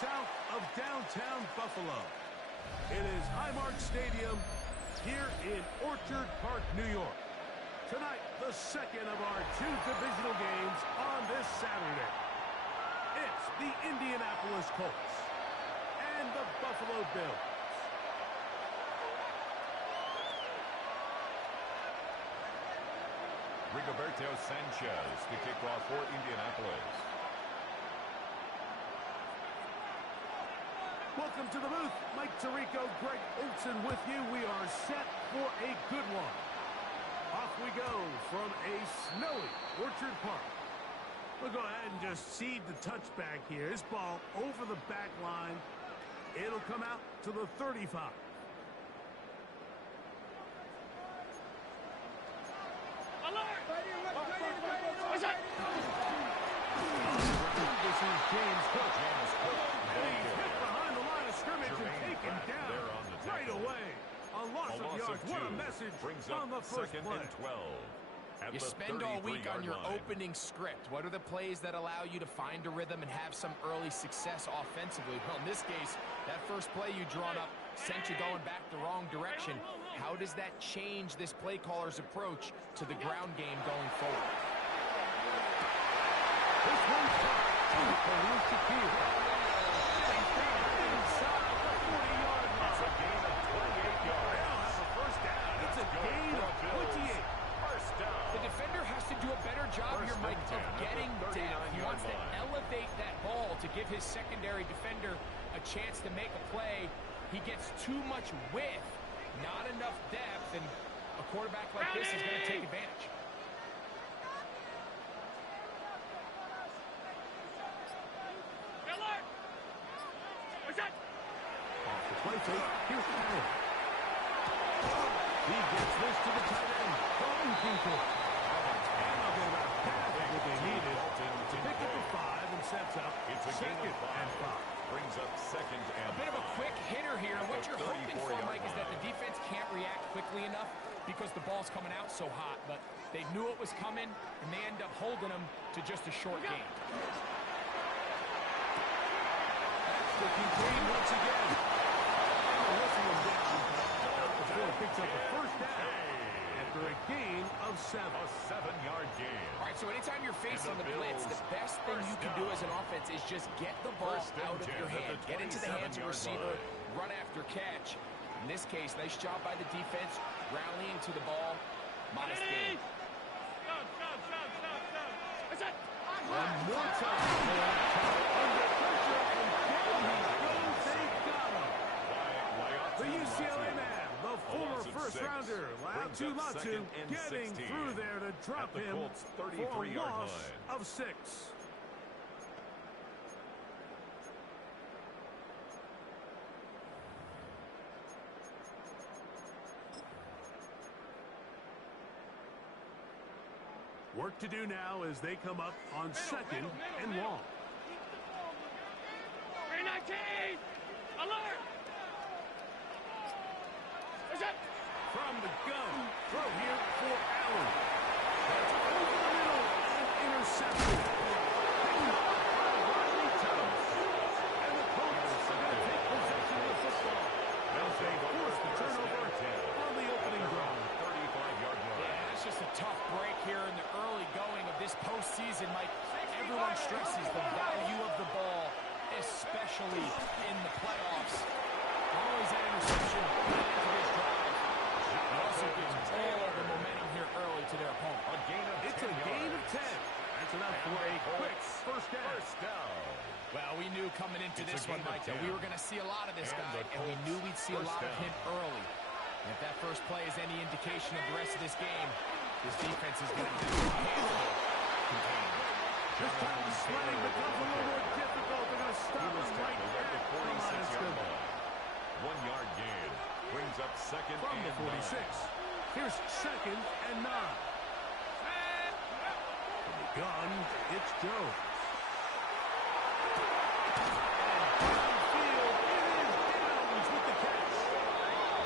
south of downtown Buffalo. It is Highmark Stadium here in Orchard Park, New York. Tonight, the second of our two divisional games on this Saturday. It's the Indianapolis Colts and the Buffalo Bills. Rigoberto Sanchez to kick off for Indianapolis. Welcome to the booth. Mike Tirico, Greg Olson with you. We are set for a good one. Off we go from a snowy Orchard Park. We'll go ahead and just seed the touchback here. This ball over the back line. It'll come out to the 35. What's that? This is James Cook. And he's hit behind the line of scrimmage and taken down right away. A loss of yards. What a message on the first play. You spend all week on your opening script. What are the plays that allow you to find a rhythm and have some early success offensively? Well, in this case, that first play you drawn up sent you going back the wrong direction. How does that change this play caller's approach to the ground game going forward? This one's caught. Inside the 40-yard line. It's a gain of 28 yards. They'll have a first down. It's a gain of 28. First down. The defender has to do a better job here, Mike, of getting depth. He wants to elevate that ball to give his secondary defender a chance to make a play. He gets too much width, not enough depth, and a quarterback like this is going to take advantage. Off the play fake. Here's Allen. He gets this to the tight end. From Kinkle. And they'll get about half of what they needed to pick up a 5 and sets up second and 5. Brings up second and A bit of a quick hitter here. What you're hoping for, Mike, is that the defense can't react quickly enough because the ball's coming out so hot. But they knew it was coming, and they end up holding them to just a short gain. Sticking clean once again. And the whistle is down. Before picks up a first down after a gain of 7. a 7-yard gain. All right, so anytime you're facing the blitz, the best thing you can do as an offense is just get the ball out of your hand. Get into the hands of the receiver, run after catch. In this case, nice job by the defense, rallying to the ball. Modest gain. One more time. Under pressure, and down he goes. They got him. The UCLA man, the former first-rounder, Latu, getting through there to drop him for a loss of 6. Work to do now as they come up on second and long. 319! Alert! What's that? From the gun, throw here for Allen. That's over the middle and intercepted. Picked up by Riley Thomas. And the Colts are going to take possession of the football. They'll say force the turnover on the opening drive. 35-yard line. Yeah, that's just a tough break here in the early going of this postseason, Mike. Everyone stresses the value of the ball, especially in the playoffs. Not only is that interception into this drive, it also gives all of the momentum here early to their opponent. A gain of 10 It's a gain of 10. That's enough for a quick first down. First down. Well, we knew coming into It's this a one, gain of Mike, that 10. we were going to see a lot of this And guy, the and we Colts knew we'd see a first lot of down. him early. And if that first play is any indication of the rest of this game, this defense is going to have to handle it. This time the sledding becomes a little more difficult. They're going to stop him right at the 46-yard line. 1-yard gain. Brings up second from and the 46. 9. Here's second and 9. From the gun, it's Jones. And downfield, it is Downs with the catch.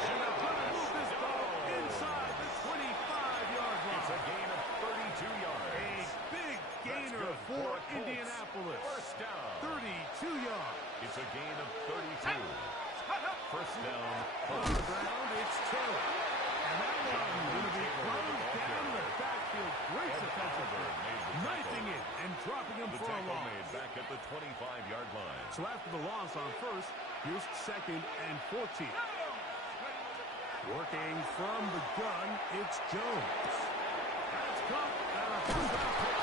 And they're going to move this ball inside the 25-yard line. It's a gain of 32 yards. A big gainer for Indianapolis. First down. 32 yards. It's a gain of 32. First down. On the ground, it's Taylor. And that one going to be closed down in the backfield. Great defensive play. Knifing it and dropping him for a loss. Made back at the 25-yard line. So after the loss on first, here's 2nd and 14. Working from the gun, it's Jones. That's caught and a first down pick.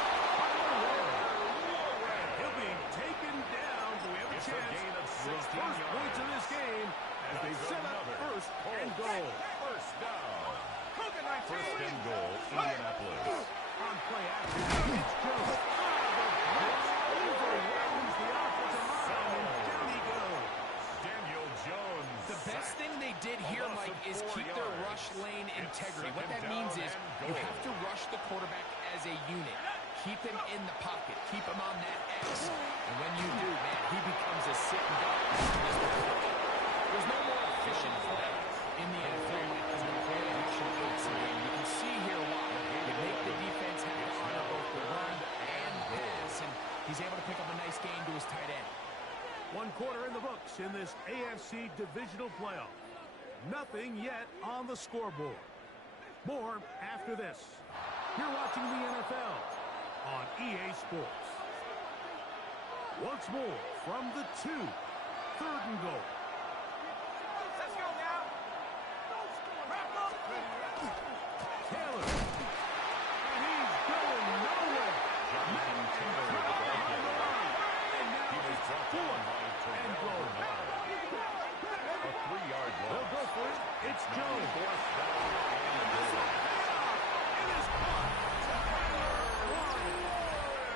He'll be taken down. Do we have a chance for the first points in this game as they set up first and goal? First down. First and goal, Indianapolis. On play after that, it's Jones. Overwhelms the offensive line, and down he goes. Daniel Jones. The best thing they did here, Mike, is keep their rush lane integrity. What that means is you have to rush the quarterback as a unit. Keep him in the pocket. Keep him on that X. And when you do, man, he becomes a sitting duck. There's no more efficient play in the NFL than the play action passing game. You can see here why. You make the defense have to honor both the run and pass, and he's able to pick up a nice gain to his tight end. 1 quarter in the books in this AFC divisional playoff. Nothing yet on the scoreboard. More after this. You're watching the NFL on EA Sports. Once more from the 2. 3rd and goal. Let's go now. Taylor. And he's going nowhere. And now it's 4th and goal. A 3-yard loss. They'll go for it. It's Jones. Fourth down and goal. It is caught.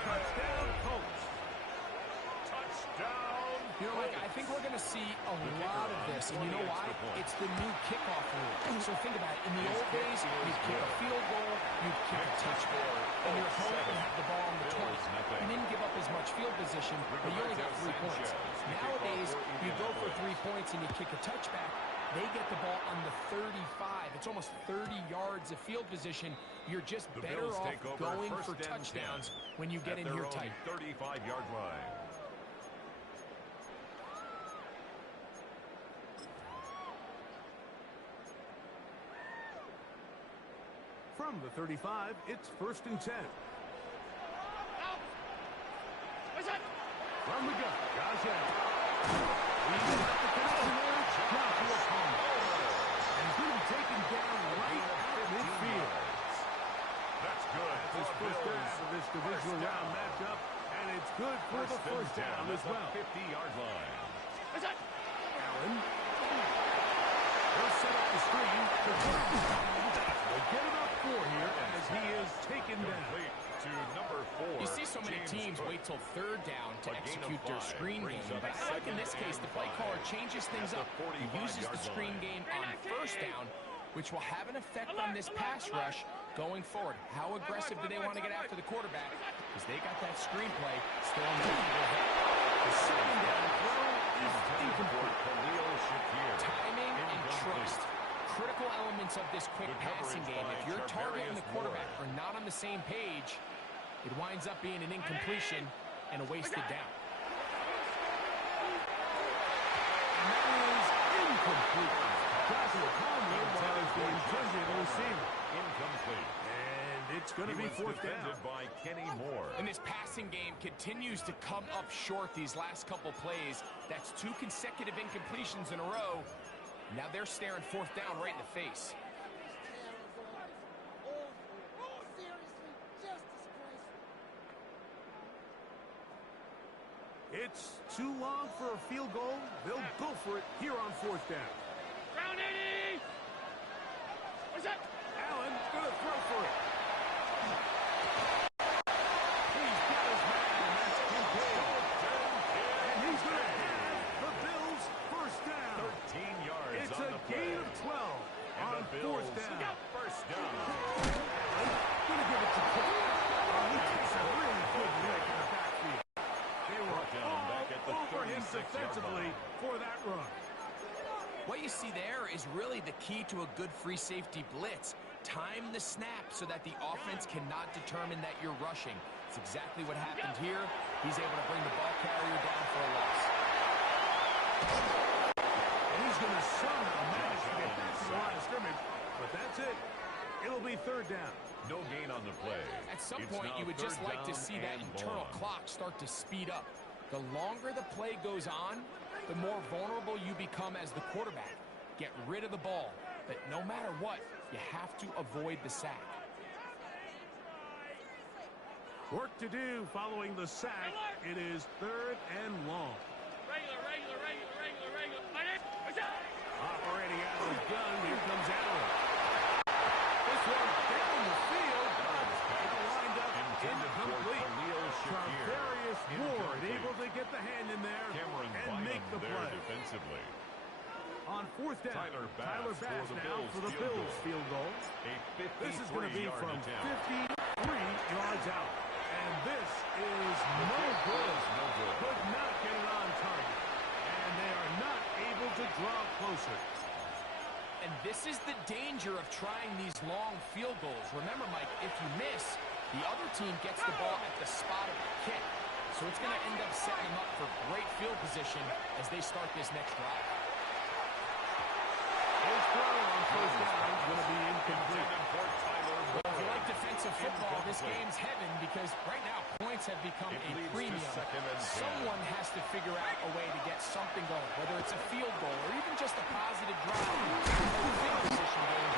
Touchdown, Colts. Touchdown. You know, Mike, I think we're going to see a lot of this, and you know why? It's the new kickoff rule. So think about it. In the old days, you'd kick a field goal, you'd kick a touchdown, and your opponent would have the ball on the 20. You didn't give up as much field position, but you only got 3 points. Nowadays, you go for 3 points and you kick a touchback. They get the ball on the 35. It's almost 30 yards of field position. You're just better off going for touchdowns when you get in here tight. 35-yard line. From the 35, it's 1st and 10. From the gun, Josh Allen. He's got the connection there. Joshua Palmer. And he's going to be taken down right out midfield. That's good. This first down of this divisional round matchup, and it's good for the first down as well. 50-yard line. Allen. He'll set up the screen. We'll get him up 4 here as he is taken down. To number 4. You see so many teams wait till 3rd down to execute their screen game, but I think in this case the play caller changes things up. He uses the screen game on 1st down, which will have an effect on this pass rush going forward. How aggressive do they want to get after the quarterback? Because they got that screen play still in the head. The 2nd down throw is incomplete. Timing and trust. Critical elements of this quick passing game. If your target and the quarterback are not on the same page, it winds up being an incompletion and a wasted down. And that is incomplete. Joshua Palmer was the intended receiver. Incomplete. And it's going to be 4th down. By Kenny Moore. And this passing game continues to come up short these last couple plays. That's 2 consecutive incompletions in a row. Now they're staring 4th down right in the face. It's too long for a field goal. They'll go for it here on 4th down. Round 80! What's that? Allen's going to throw for it. He's got his man, and that's Kincaid. And he's going to have the Bills' 1st down. 13 yards. It's on a the gain play. of 12 on 4th down. First down. Allen going to give it to Cook. He takes a really good lick in the backfield. They were all over him defensively for that run. What you see there is really the key to a good free safety blitz. Time the snap so that the offense cannot determine that you're rushing. It's exactly what happened here. He's able to bring the ball carrier down for a loss. going to somehow manage to get back to the line of scrimmage, but that's it. It'll be third down. No gain on the play. At some It's point, now you would just third like to down see that and internal long. clock start to speed up. The longer the play goes on, the more vulnerable you become as the quarterback. Get rid of the ball, but no matter what, you have to avoid the sack. Work to do following the sack. It is third and long. Regular. Operating out of his gun, here comes Allen. This one down the field, but lined up incomplete. Charvarius Ward able to get the hand in there Cameron and make the there play. defensively. On fourth down, Tyler Tyler Bass Bass for the now Bills for the field Bills goal. field goal. A This is going to be 53-yard from attempt. 53 yards out. And this is no good. No good. Could not get it on target. And they are not able to draw closer. And this is the danger of trying these long field goals. Remember, Mike, if you miss, the other team gets the ball at the spot of the kick. So it's going to end up setting them up for great field position as they start this next drive. His throw on first down is going to be incomplete. Well, if you like defensive football, this game's heaven because right now points have become a premium. Someone has to figure out a way to get something going, whether it's a field goal or even just a positive drive. The field position game,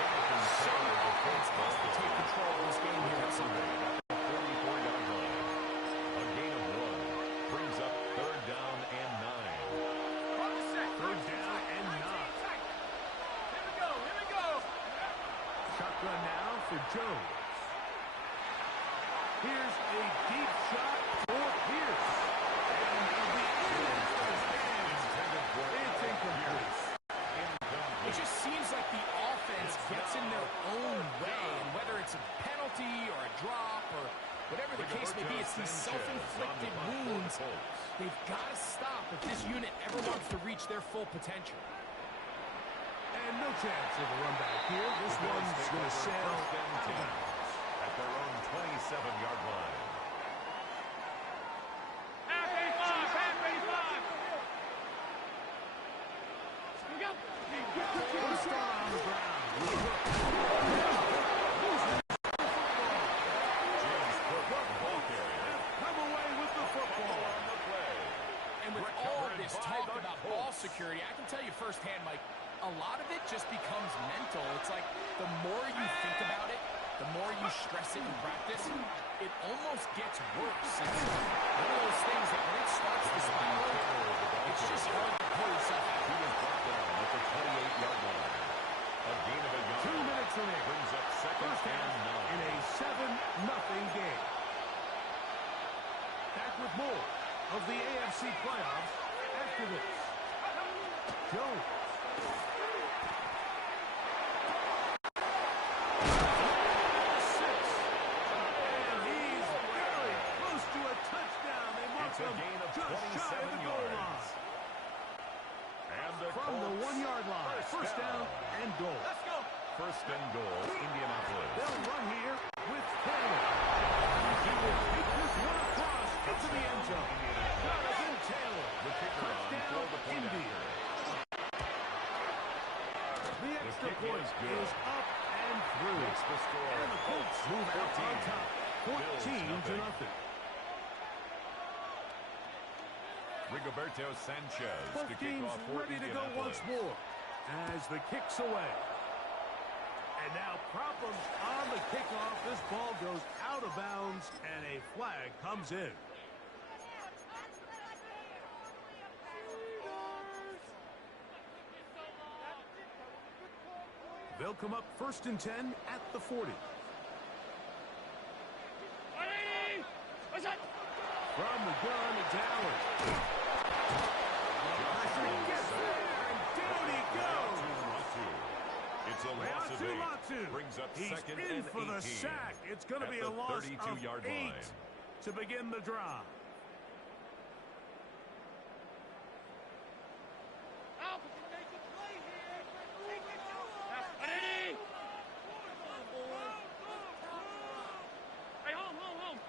someone offense has to take control of this game here at some point. 44-yard line. A gain of 1 brings up third down and 9. Third down and 9. Here we go. Shotgun now for Jones. Here's a deep shot for Pierce. And the end it's incomplete. It just seems like the offense gets in their own way, and whether it's a penalty or a drop or whatever the case may be, it's these self-inflicted wounds. They've got to stop if this unit ever wants to reach their full potential. And no chance of a run back here. This one's going to sail out of bounds. At their own 27-yard line. Half 85. Here we go. First down on the ground. James Cook, the ball carrier. Come away with the football. On the play. And with all this talk about ball security, I can tell you firsthand, Mike, a lot of it just becomes mental. It's like the more you think about it, the more you stress it in practice, it almost gets worse. It's one of those things that when it starts to spiral, it's just hard to pull yourself out. He was brought down at the 28-yard line. A gain of a yard. 2 minutes remaining. Brings up second First and half in 9. a 7-0 game. Back with more of the AFC playoffs after this. Jones. And he's very close to a touchdown. They mark It's a him gain of just shy of the 27 goal yards. line. And the From the Colts, 1-yard line. First down and goal. Let's go. First and goal, Indianapolis. They'll run here with Taylor. He will take this one across into the end zone. Jonathan Taylor. The kicker on Touchdown, for the point Indy. after. The extra kick point is good. is up and through. Makes the score. And the Colts move out on top. 14 to nothing. Rigoberto Sanchez Both to kick teams off for ready to go Indianapolis. once more as the kick's away. And now problems on the kickoff. This ball goes out of bounds and a flag comes in. They'll come up first and 10 at the 40. 180. What's that? From the gun, it's Allen. Pressure gets there, and down he goes. It's a loss of 8. Latu. Brings up He's second in and for 18. the sack. It's going to At be the a loss of 32-yard 8 line. to begin the drive. Out. Half 180. Hey, home.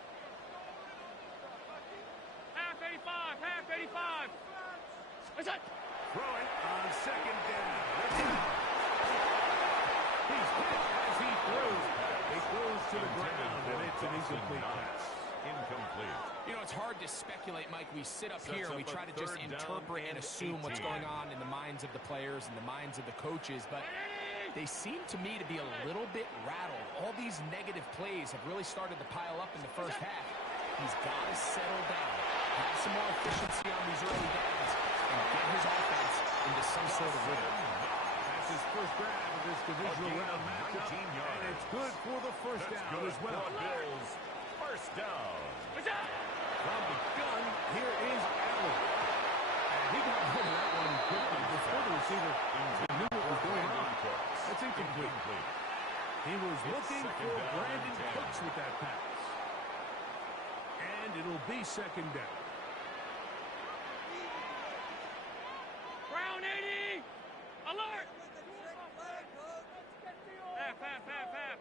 Half 85. What's that? throw it on second down. He's hit as he throws. It goes to the ground, and it's an incomplete pass. Incomplete. You know, it's hard to speculate, Mike. We sit up here and we try to just interpret and assume what's going on in the minds of the players and the minds of the coaches, but they seem to me to be a little bit rattled. All these negative plays have really started to pile up in the first half. He's got to settle down, have some more efficiency on these early downs, and get his offense into some sort of rhythm. That's his first grab of this divisional round matchup, and it's good for the first down as well. Bills, first down. From the gun, here is Allen. And he got rid of that one quickly before the receiver knew what was going on. That's incomplete. He was looking for Brandon Cooks with that pass. And it'll be second down. Brown 80! Alert! Half.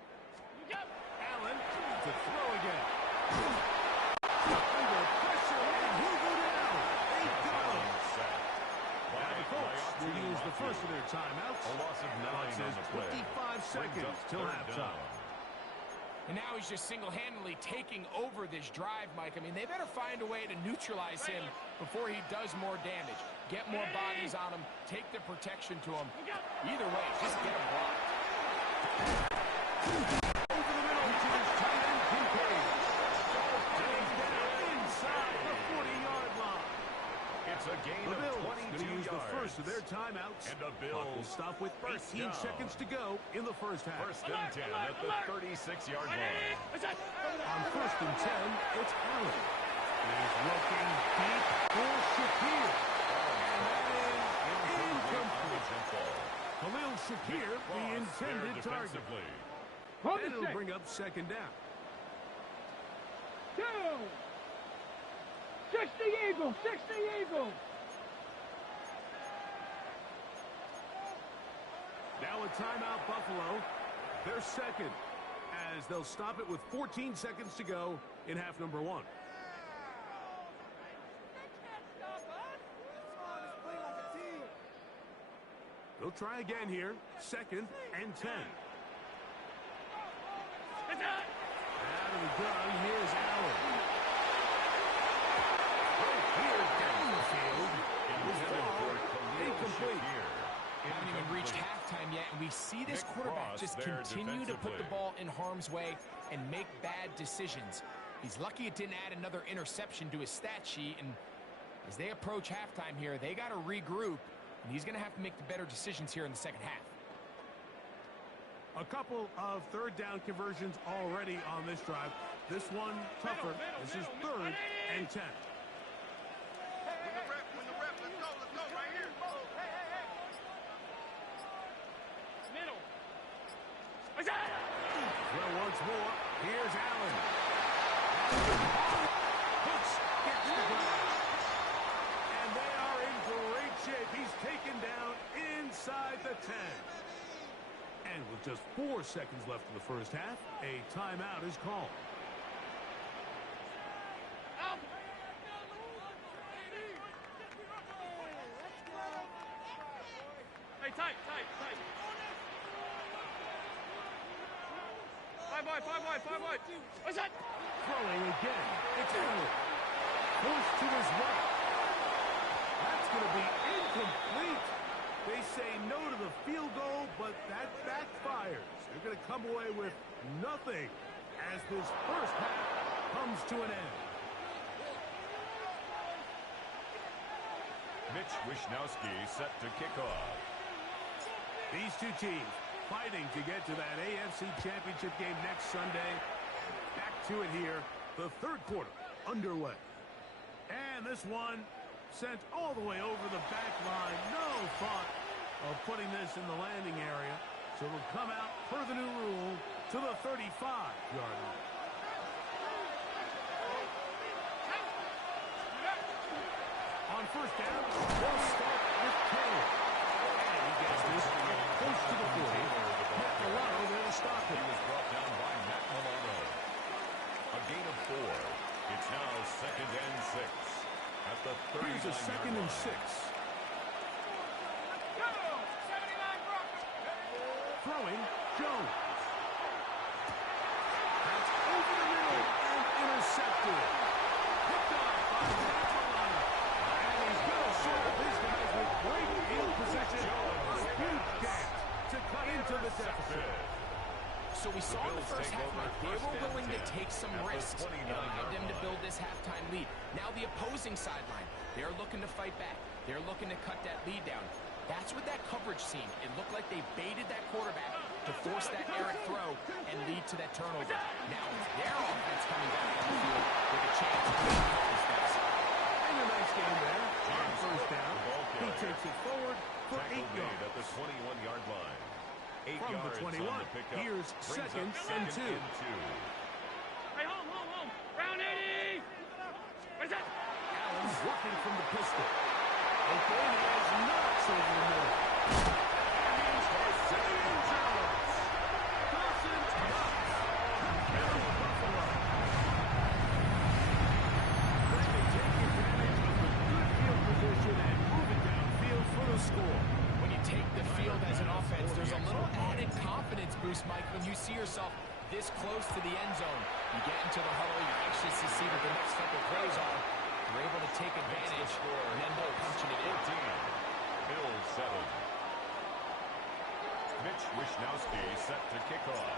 You got Allen to throw again. Under pressure, and he'll go down. They got him. Now the Colts will use the first of their timeouts. A loss of 9 on the play. 25 seconds till halftime. And now he's just single-handedly taking over this drive, Mike. I mean, they better find a way to neutralize him before he does more damage. Get more bodies on him, take the protection to him. Either way, just get him blocked. Over the middle to his tight end, Kincaid. And he's down inside the 40-yard line. It's a gain The of Bills 22 going to use the yards. first of their timeouts. And the Clock will Bills stop with 18 down. seconds to go in the first half. First and 10 at the 36-yard line. On first and 10, it's Allen. He's looking deep for Shakir. And that is incomplete. Khalil Shakir, the intended target. And it'll bring up second down. 60 Eagles! Now a timeout, Buffalo. They're second, as they'll stop it with 14 seconds to go in half number one. They'll try again here. Second and 10. Out of the gun, here's Allen. Right here, down the field. It was ball incomplete. Haven't even reached halftime yet, and we see this quarterback just continue to put the ball in harm's way and make bad decisions. He's lucky it didn't add another interception to his stat sheet, and as they approach halftime here, they got to regroup, and he's going to have to make the better decisions here in the second half. A couple of third down conversions already on this drive. This one tougher. This is third and 10. Well, once more, here's Allen. Hooks gets the grab. And they are in great shape. He's taken down inside the 10. And with just 4 seconds left in the first half, a timeout is called. Hey, tight. Five wide. What's that? Throwing again. It's Allen. Forced to his right. That's going to be incomplete. They say no to the field goal, but that backfires. They're going to come away with nothing as this first half comes to an end. Mitch Wishnowsky set to kick off. These two teams fighting to get to that AFC Championship game next Sunday. Back to it here. The third quarter underway. And this one sent all the way over the back line. No thought of putting this in the landing area. So it'll come out per the new rule to the 35-yard line. On first down, they'll start with Taylor. And he gets this close to the 40. Matt Milano there to stop it. He was brought down by Matt Milano. A gain of 4. It's now second and 6 at the 39-yard line. Here's a second and 6. Throwing, Jones. That's over the middle and intercepted. Picked off by Carolina. And he's going to serve his guys with great field position. A huge chance to cut into the deficit. So we saw in the first half, Mike, they were willing to take some risks. It allowed them to build this halftime lead. Now the opposing sideline, they're looking to fight back. They're looking to cut that lead down. That's what that coverage seemed. It looked like they baited that quarterback to force that errant throw and lead to that turnover. Now it's their offense coming back on the field with a chance to make these steps. And a nice game there. On first down, he takes it forward for 8 yards. At the 21-yard line. 8 From yards the 21, on the pickup. here's second and 2. Hey, home. Round 80. What's that? Allen's working from the pistol. Open as knocks over the middle. And he's receiving Jones. Dawson's Knox. Touchdown, Buffalo. They can take advantage of the good field position and move it downfield for the score. When you take the field as an offense, there's a little added confidence boost, Mike, when you see yourself this close to the end zone. You get into the huddle, you're anxious to see what the next couple plays are. You're able to take advantage and end up punching it in. Bills 7. Mitch Wishnowsky set to kick off.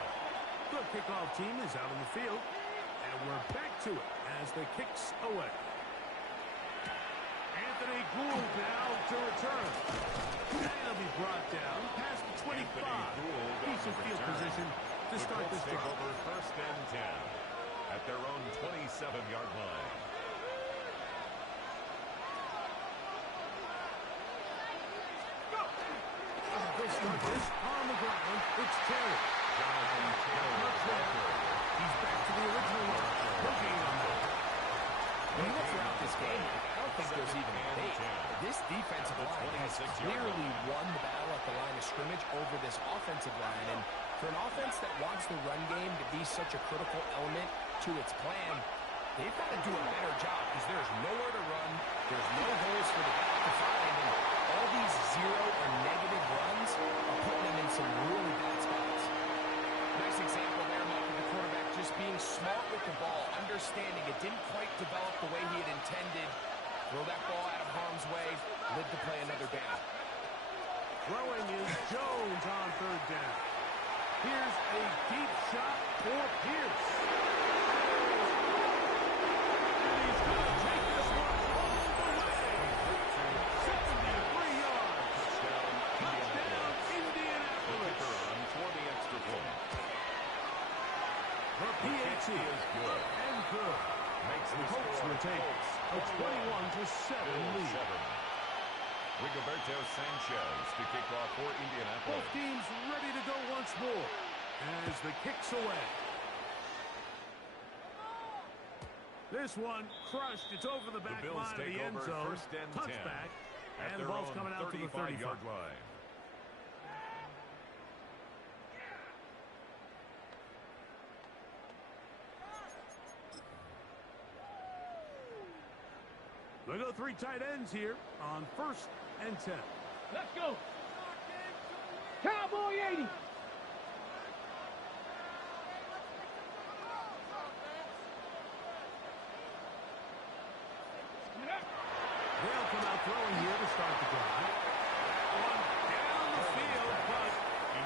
The kickoff team is out on the field, and we're back to it as the kick's away. Anthony Gould now to return. And he'll be brought down past the 25. Decent field position to start this drive. Over first and 10 at their own 27-yard line. They'll start this on the ground. It's Terry. He's back to the original line. Looking on there. When you look throughout this game, I don't think there's even a debate. This defensive line has clearly won the battle at the line of scrimmage over this offensive line. And for an offense that wants the run game to be such a critical element to its plan, they've got to do a better job because there's nowhere to run. There's no holes for the back to find. And all these zero or negative runs are putting them in some really bad spots. Nice example there, Mike, of the quarterback just being smart with the ball, understanding it didn't quite develop the way he had intended. Throw that ball out of harm's way, live to play another down. Throwing is Jones on third down. Here's a deep shot for Pierce. And he's going to take this one all the way. 73 yards. Touchdown, Indianapolis. For the extra point. The PAT is good and good. Makes The Colts retain a 21-7 lead. Rigoberto Sanchez to kick off for Indianapolis. Both teams ready to go once more as the kick's away. This one crushed. It's over the back Bills line of the take end over zone. first and 10 Touchback. at And the their ball's own coming out to the 35-yard 35. line. We go 3 tight ends here on first and 10. Let's go. Cowboy 80. They'll come out throwing here to start the drive. One down the field, but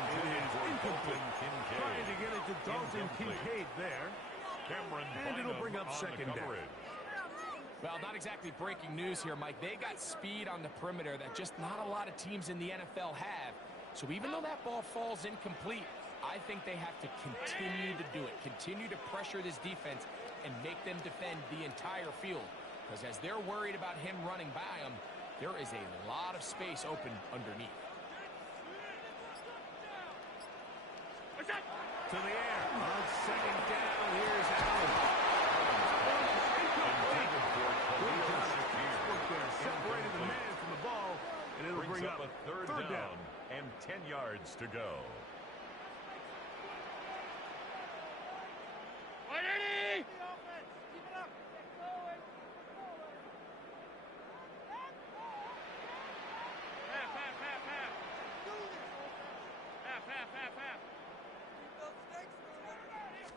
it is incomplete. Trying to get it to Dalton Kincaid there. And it'll bring up second down. Well, not exactly breaking news here, Mike. They got speed on the perimeter that just not a lot of teams in the NFL have. So even though that ball falls incomplete, I think they have to continue to do it. Continue to pressure this defense and make them defend the entire field. Because as they're worried about him running by them, there is a lot of space open underneath. To the air. On second down, here's Allen. Separated the man from the ball, and it'll bring up a third down and 10 yards to go. Half.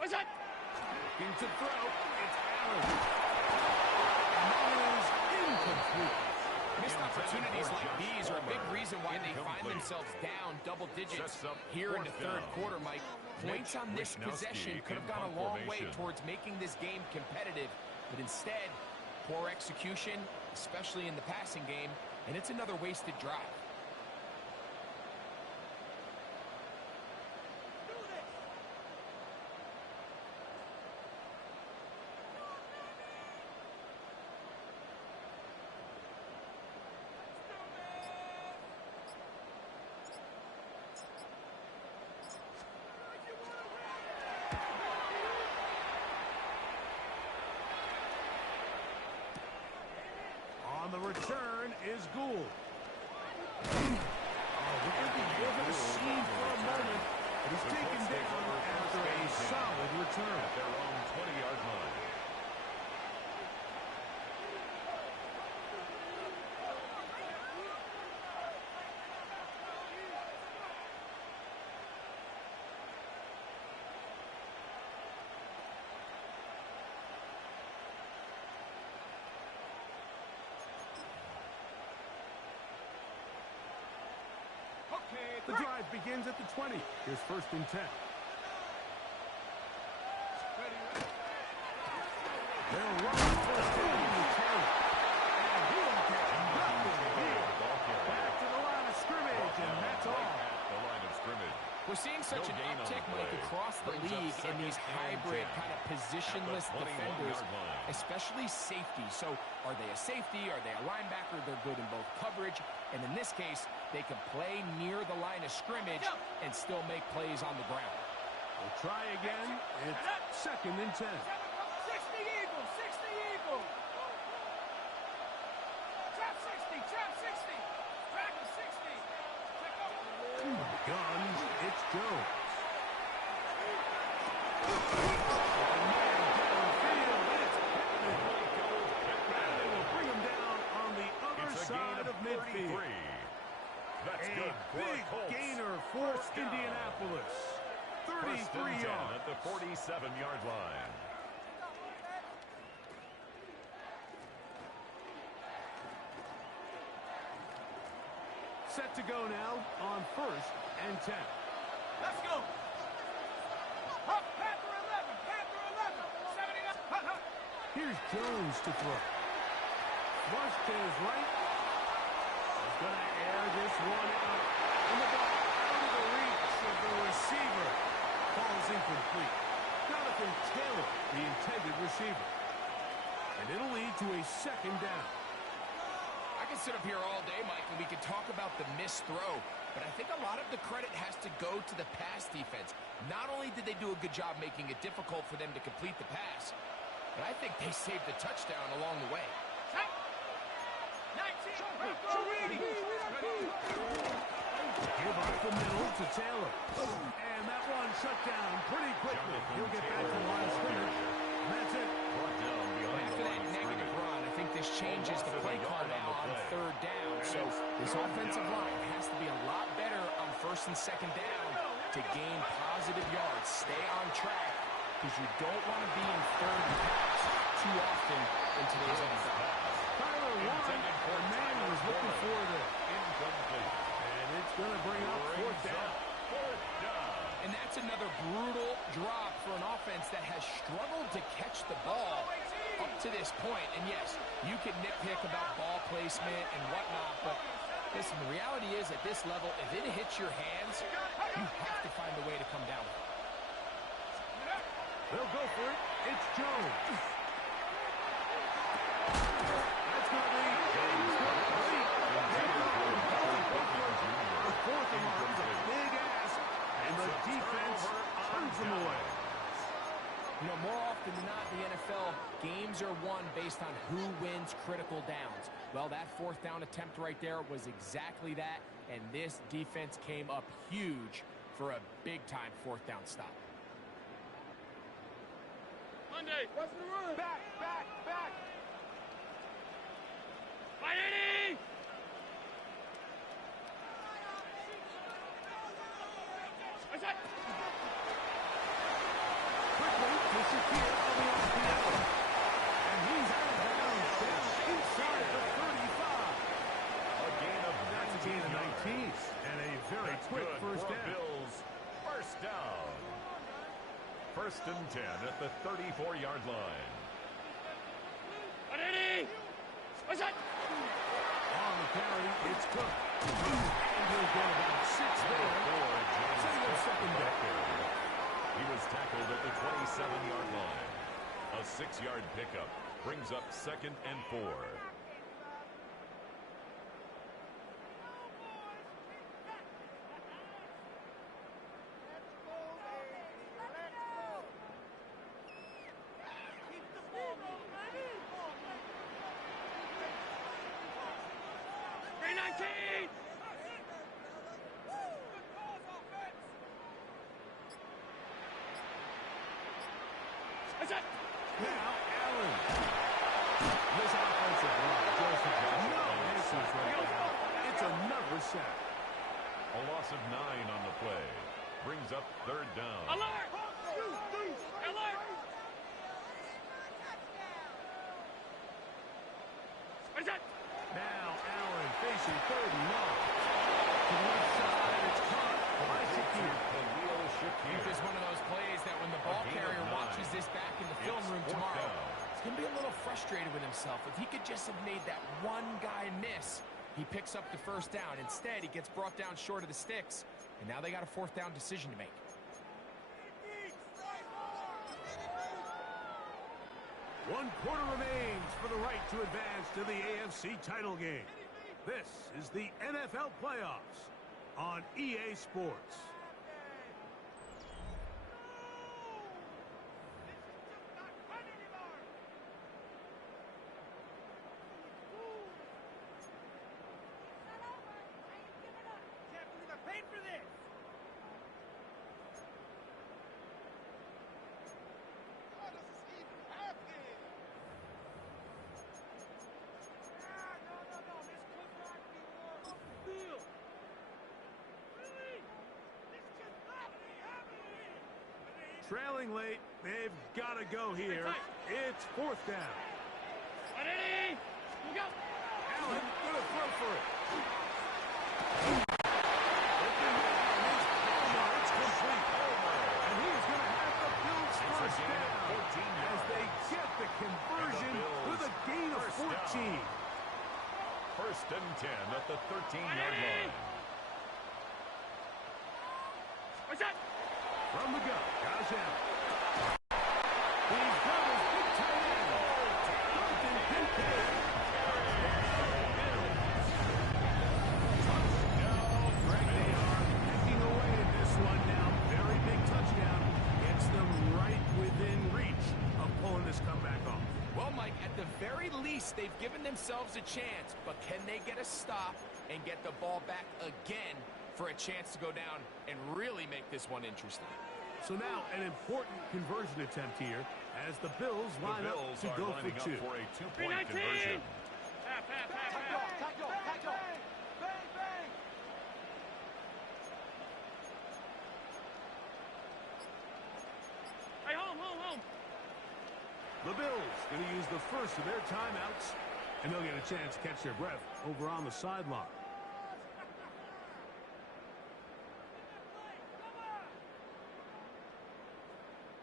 What's that? Looking to throw. It's Allen. And that is incomplete. Missed opportunities like these are a big reason why they find themselves down double digits here in the third quarter, Mike. Points on this possession could have gone a long way towards making this game competitive, but instead, poor execution, especially in the passing game, and it's another wasted drive. On the return is Gould. Oh, we're going to be over the scene for a moment, but he's taken down after a solid return. At their own 20-yard line. The drive begins at the 20. Here's 1st and 10. They'll run first down in the 10. And he'll get nothing here. Back to the line of scrimmage, and that's all. The line of scrimmage. We're seeing such an uptick, Mike, across the league in these hybrid kind of positionless defenders, especially safety. So are they a safety? Are they a linebacker? They're good in both coverage. And in this case, they can play near the line of scrimmage and still make plays on the ground. We'll try again. It's 2nd and 10. 60 Eagles, 60 Eagles. Trap 60, trap 60. Track 60. Guns, it's Jones. They will bring him down on the other side of midfield. That's A good. big gainer for Indianapolis. 33 yards. At the 47-yard line. Set to go now on 1st and 10. Let's go. Up, Panther 11, Panther 11, 79. Here's Jones to throw. Flush to his right. He's going to air this one out. And the ball out of the reach of the receiver. Ball's incomplete. Jonathan Taylor, the intended receiver. And it'll lead to a 2nd down. I can sit up here all day, Mike, and we could talk about the missed throw, but I think a lot of the credit has to go to the pass defense. Not only did they do a good job making it difficult for them to complete the pass, but I think they saved the touchdown along the way. 19, Give up the middle to Taylor. And that one shut down pretty quickly. He'll get back to the line of scrimmage. And that's it. After that negative run, I think this changes the play call now on 3rd down. So this offensive line has to be a lot better on 1st and 2nd down to gain positive yards. Stay on track because you don't want to be in 3rd and pass too often in today's NFL. Tyler Warren, the man who was looking for there. And it's going to bring up 4th down. And that's another brutal drop for an offense that has struggled to catch the ball up to this point. And yes, you can nitpick about ball placement and whatnot, but listen, the reality is at this level, if it hits your hands, you have to find a way to come down with it. They'll go for it. It's Jones. That's going to be complete. The 4th and 1 is a big ask, and the defense turns them away. You know, more often than not in the NFL, games are won based on who wins critical downs. Well, that 4th down attempt right there was exactly that, and this defense came up huge for a big-time 4th down stop. Monday. What's the run? Back. 580. What's that? Quick pressure here on the RPO. And he's out of bounds down inside the 35. A gain of That's a gain of 19. And a very quick first down. Bills first down. First and 10 at the 34-yard line. What's that? On the carry, it's Cook. And he'll get about 6 there. Setting up second down. He was tackled at the 27-yard line. A 6-yard pickup brings up second and 4. Now Allen. This offensive line just has no answers right now. It's another sack. A loss of 9 on the play. Brings up third down. Alert! Alert! What's that? Now Allen facing third and long. To the left side, it's caught by Shakir. It's just one of those plays that when the ball carrier watches this back in the film room tomorrow, he's going to be a little frustrated with himself. If he could just have made that one guy miss, he picks up the first down. Instead, he gets brought down short of the sticks, and now they got a fourth down decision to make. 1 quarter remains for the right to advance to the AFC title game. This is the NFL playoffs on EA Sports. Trailing late, they've got to go here. It's fourth down. Ready? Go! Allen gonna throw for it. It's complete. And he is going to have the Bills first down as they get the conversion with a gain of 14. First and 10 at the 13-yard line. What's that? From the gun, Josh Allen. He's got his big tight end. Duncan Kincaid. Touchdown, Greg. They are picking away at this one now. Very big touchdown. Gets them right within reach of pulling this comeback off. Well, Mike, at the very least, they've given themselves a chance, but can they get a stop and get the ball back again for a chance to go down and really make this one interesting? So now an important conversion attempt here as the Bills line up to go for 2. For a 2-point conversion. Hey, home. The Bills going to use the first of their timeouts, and they'll get a chance to catch their breath over on the sideline.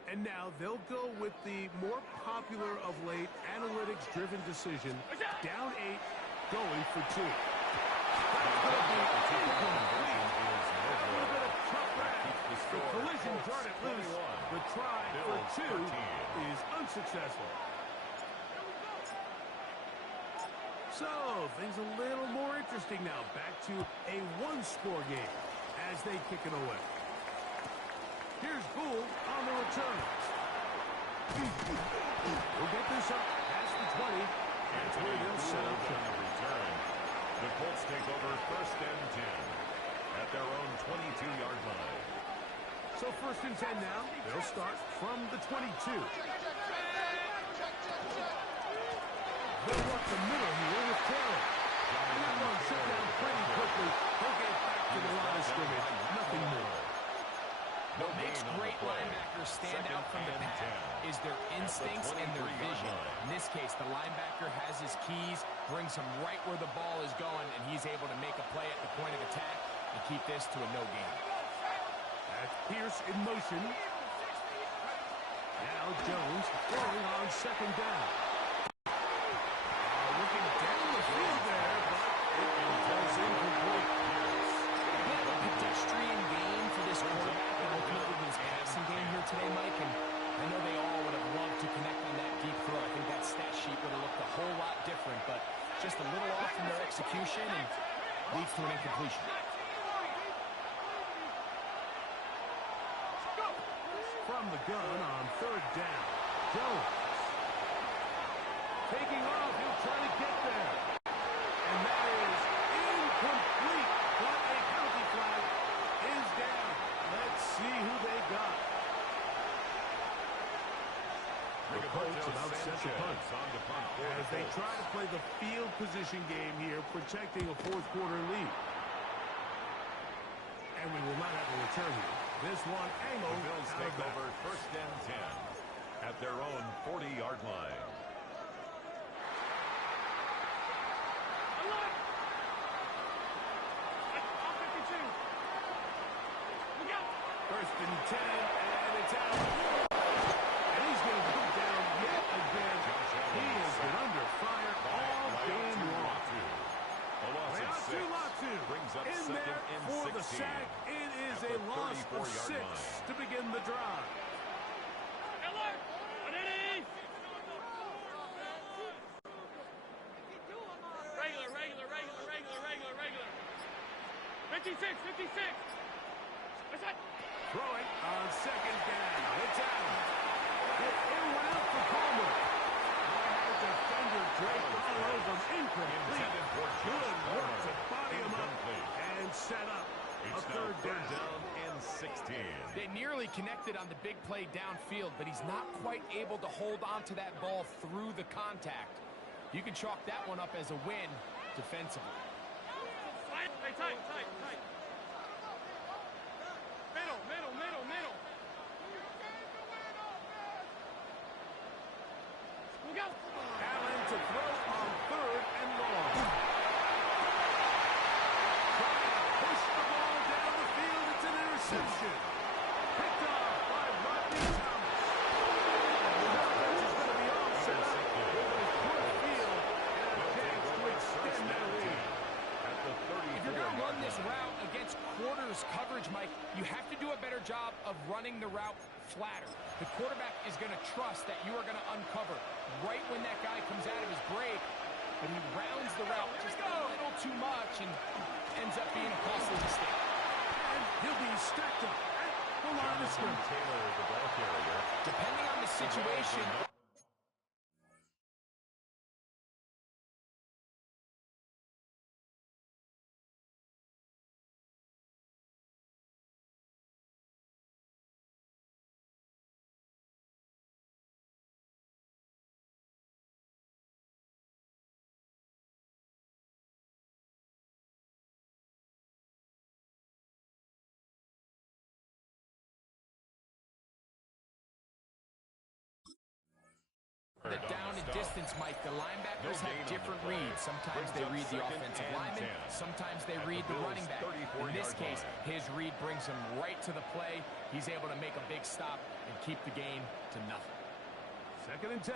And now they'll go with the more popular of late analytics-driven decision. Down 8, going for 2. That's going to be incomplete. A little bit of tough back. The collision brought it loose. The try for 2 is unsuccessful. So, things a little more interesting now. Back to a one-score game as they kick it away. Here's Gould on the return. We'll get this up past the 20. That's where they'll set up shop. Return. The Colts take over first and 10 at their own 22-yard line. So first and 10 now. They'll start from the 22. They'll walk the middle here with Taylor. And that one shut down pretty quickly. He'll get back to the line of scrimmage. Nothing more. What makes great linebackers stand out from the pack is their instincts and their vision. In this case, the linebacker has his keys, brings him right where the ball is going, and he's able to make a play at the point of attack and keep this to a no gain. That's Pierce in motion. Now Jones throwing on second down. Looking down the field there, but it falls incomplete. A bit of a pedestrian game for this quarterback and ultimately his passing game here today, Mike. And I know they all would have loved to connect on that deep throw. I think that stat sheet would have looked a whole lot different, but just a little off in their execution and leads to an incompletion. From the gun on third down, Jones. Taking off, he'll try to get there. And that is incomplete, but a penalty flag is down. Let's see who they got. The Colts about set the punt. As they try to play the field position game here, protecting a fourth quarter lead. And we will not have a return here. This one angled. The Bills take over first and 10 at their own 40-yard line. First and 10, and it's out. And he's going to go down yet again. He has been under fire all game long. Brings up in second there and for 16. the sack. It is a loss of 6 to begin the drive. Regular. 56. Throwing on second down. It's out. It went out for Palmer. Defender Drake all over him. Incomplete. Good work to body him up and set up a third down and 16. They nearly connected on the big play downfield, but he's not quite able to hold on to that ball through the contact. You can chalk that one up as a win defensively. Tight. Middle. Go. Allen to throw on third and long. Trying to push the ball down the field. It's an interception. Picked off by Rodney Thomas. The offense is going to be offset with a good field and a chance to extend their lead. If you're going to run this route against quarters coverage, Mike, you have to do a better job of running the route flatter. The quarterback is going to trust that you are going to uncover right when that guy comes out of his break, but he rounds the route just a little too much and ends up being a costly mistake. And he'll be stacked up at the line of scrimmage. Taylor, the ball carrier. Depending on the situation, the down and distance, Mike, the linebackers have different reads. Sometimes they read the offensive lineman. Sometimes they read the running back. In this case, his read brings him right to the play. He's able to make a big stop and keep the game to nothing. Second and 10.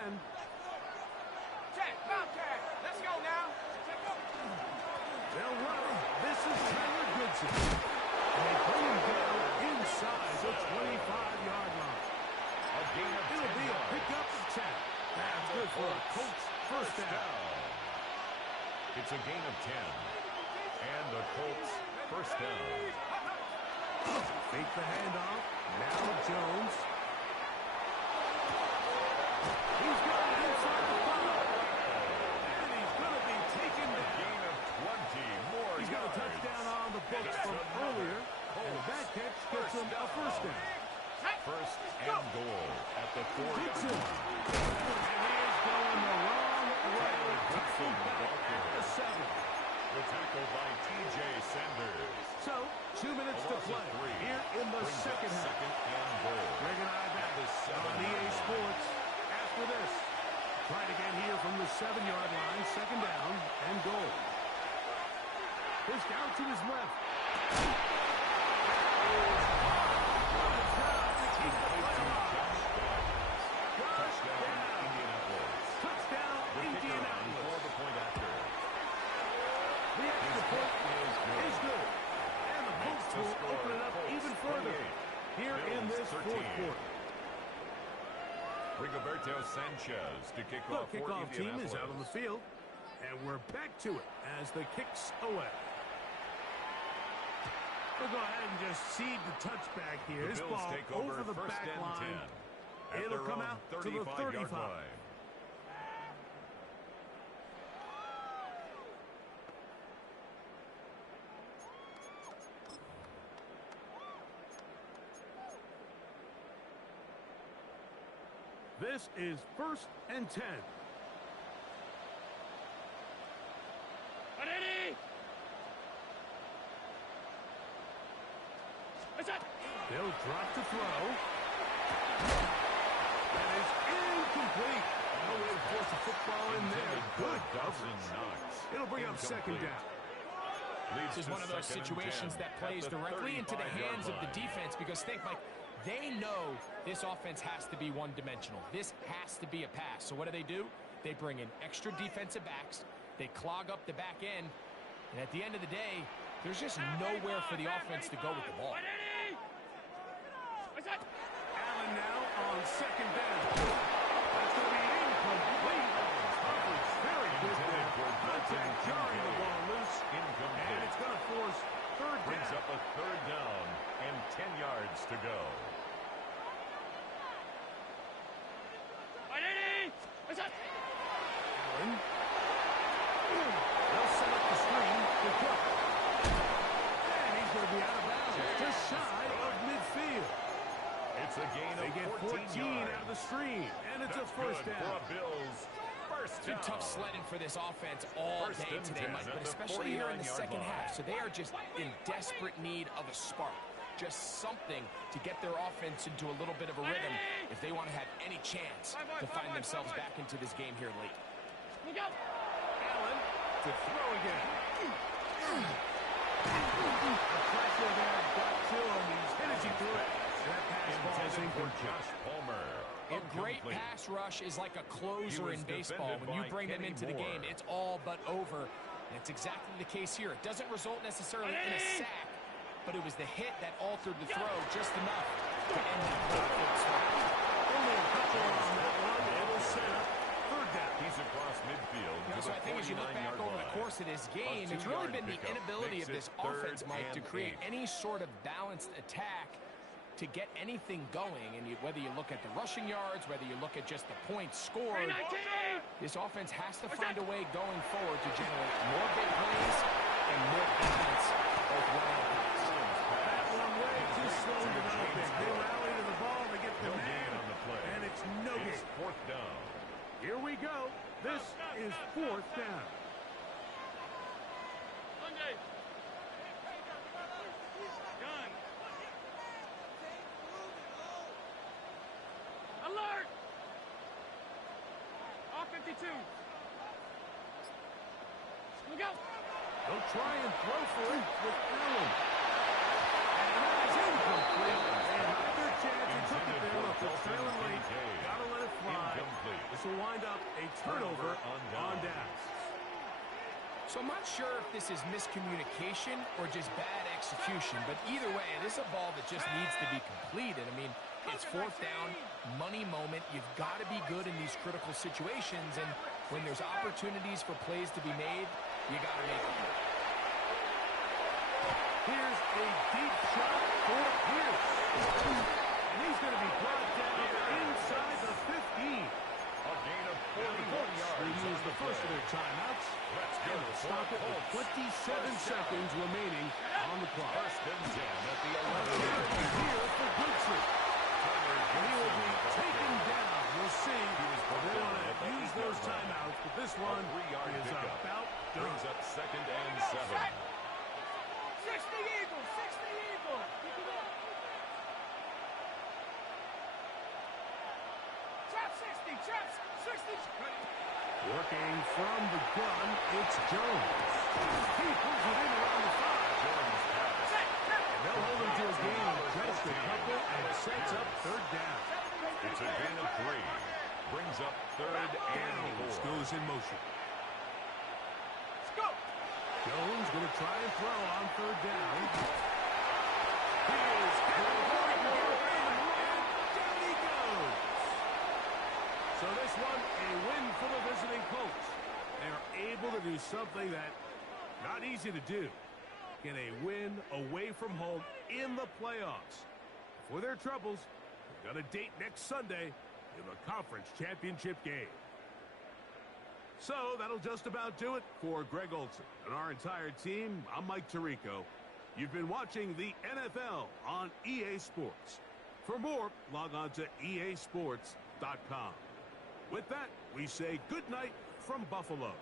Check, Bobcat. Let's go now. They'll run him. This is Tyler Goodson. They bring him down inside the 25-yard line. It'll be a pickup of 10. That's good for a Colts first down. It's a gain of 10. And the Colts first down. Fake the handoff. Now Jones. He's got it inside the 5. And he's going to be taken down. Gain of 20 more He's got a touchdown on the books from earlier. And that catch gets him a first down. First and goal at the 4-yard line. And he is going the wrong way. Tackled back at the 7. The tackle by T.J. Sanders. So, 2 minutes to play here in the second half. Second and goal. Greg and I back on EA Sports after this. Try it again here from the 7-yard line. Second down and goal. Pitched out to his left. Touchdown, Indianapolis. For the point after. The extra point is good. And the Colts will open it up even further here in this fourth quarter. Rigoberto Sanchez to kick The off for kickoff team is out on the Indianapolis. field. And we're back to it as the kick's away. We'll go ahead and just seed the touchback here. The This Bills ball take over over the first back and line. 10 at It'll their come own out to the 35-yard 35. line. This is first and 10. Ready? It's up. They'll drop to throw. That is incomplete. No way to force the football in there. Good coverage. It'll bring up second down. This is one of those situations that plays directly into the hands of the defense because think, Mike, they know this offense has to be one-dimensional. This has to be a pass. So what do? They bring in extra defensive backs. They clog up the back end. And at the end of the day, there's just nowhere for the offense to go with the ball. Allen now on second down. That's going to be incomplete. Coverage very good there. Contact jarring the ball loose. And it's going to force third Brings down. up a third down and 10 yards to go. Allen. They'll set up the screen to Cook. And he's going to be out of bounds. Just shy of midfield. It's a gain They of get 14 yards. out of the screen. And it's That's a first good down. for a Bills. First It's been down. tough sledding for this offense all First day and today, 10 Mike, at but the especially here in the 49-yard second line. half. So they are just in desperate need of a spark. Just something to get their offense into a little bit of a rhythm if they want to have any chance to find themselves back into this game here late. Allen to throw again. The pressure there got to him. He's hit as he threw it. That pass ball is Intended for incomplete. Josh Palmer. A great Incomplete. pass rush is like a closer He was in baseball. defended When you by bring them Kenny into the Moore. game, it's all but over. And it's exactly the case here. It doesn't result necessarily in a sack, but it was the hit that altered the throw just enough to end that backfield swing. Only a couple on that one. It'll set up third down. He's across midfield. You know, to so the I think as you look back 49-yard over the line. course of this game, A it's really 2-yard been the pickup inability of makes this it third offense, Mike, to and create 8. any sort of balanced attack to get anything going. And whether you look at the rushing yards, whether you look at just the points scored, this offense has to find a way going forward to generate more big plays and more balance both run and pass. That one way too slow developing. They rally to the ball to get the No man. gain on the play. And it's no It's gain. fourth down. Here we go. This is fourth down. Alert! All 52. Look out! They'll try and throw for it with Allen. And that is incomplete. They had their chance. They took it there. Look, they're trailing late. Gotta let it fly. Incomplete. This will wind up a turnover on downs. So I'm not sure if this is miscommunication or just bad execution, but either way, this is a ball that just needs to be completed. I mean, it's fourth down, money moment. You've got to be good in these critical situations, and when there's opportunities for plays to be made, you got to make them. Here's a deep shot for Pierce. And he's going to be brought down inside the 15. A gain of Now the 41 Colts yards. will use on the first of play. their timeouts. Let's go. And they'll stop it with 27 seconds remaining on the clock. First and 10 at the 11. Here for Goodson. And he will be taken down. We'll see. They want to use those timeouts, but this one is about done. Brings up second and 7. 60 Eagles! 60 Chaps, 60. Working from the gun, it's Jones. He pulls it in around the 5. Jones pass. They'll hold him to a gain of just a couple and sets up third down. It's a gain of 3. Brings up third and 4. Goes in motion. Let's go. Jones going to try and throw on third down. He is going to get rid of it, and down he goes. So this one, a win for the visiting Colts. They're able to do something that not easy to do. Get a win away from home in the playoffs. For their troubles, they've got a date next Sunday in the conference championship game. So that'll just about do it for Greg Olson and our entire team. I'm Mike Tirico. You've been watching the NFL on EA Sports. For more, log on to easports.com. With that, we say good night from Buffalo.